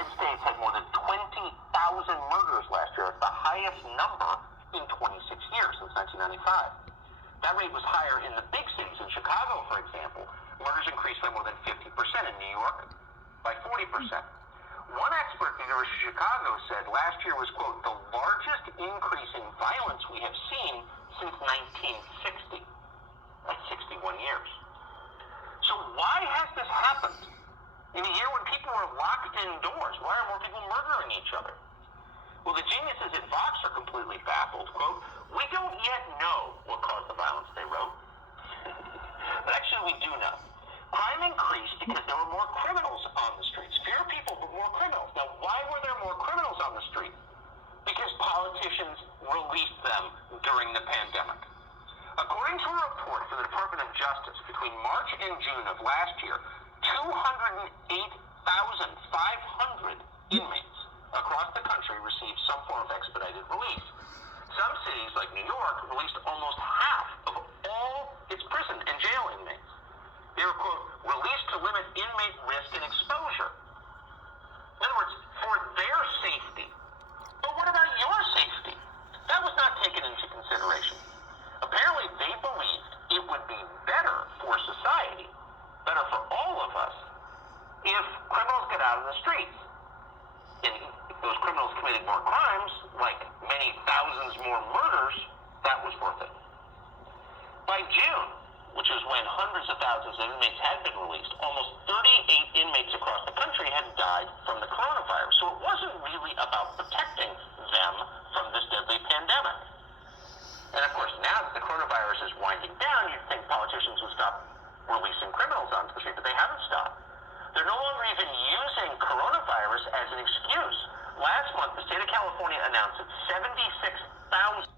United States had more than 20,000 murders last year. It's the highest number in 26 years, since 1995. That rate was higher in the big cities. In Chicago, for example, murders increased by more than 50%. In New York, by 40%. One expert at the University of Chicago said last year was, quote, the largest increase in violence we have seen since 1960. That's 61 years. So why has this happened? In a year when people are locked indoors, why are more people murdering each other? Well, the geniuses at Vox are completely baffled. Quote, we don't yet know what caused the violence, they wrote. But actually, we do know. Crime increased because there were more criminals on the streets. Fewer people, but more criminals. Now, why were there more criminals on the street? Because politicians released them during the pandemic. According to a report from the Department of Justice, between March and June of last year, 208,500 inmates across the country received some form of expedited release. Some cities, like New York, released almost half of all its prison and jail inmates. They were, quote, released to limit inmate risk and exposure. In other words, for their safety. But what about your safety? That was not taken into consideration. Apparently, they believed it would be better for society, better for all of us, if criminals get out of the streets. And if those criminals committed more crimes, like many thousands more murders, that was worth it. By June, which is when hundreds of thousands of inmates had been released, almost 38 inmates across the country had died from the coronavirus. So it wasn't really about protecting them from this deadly pandemic. And of course, now that the coronavirus is winding down, you'd think politicians would stop releasing criminals onto the street, but they haven't stopped. They're no longer even using coronavirus as an excuse. Last month, the state of California announced that 76,000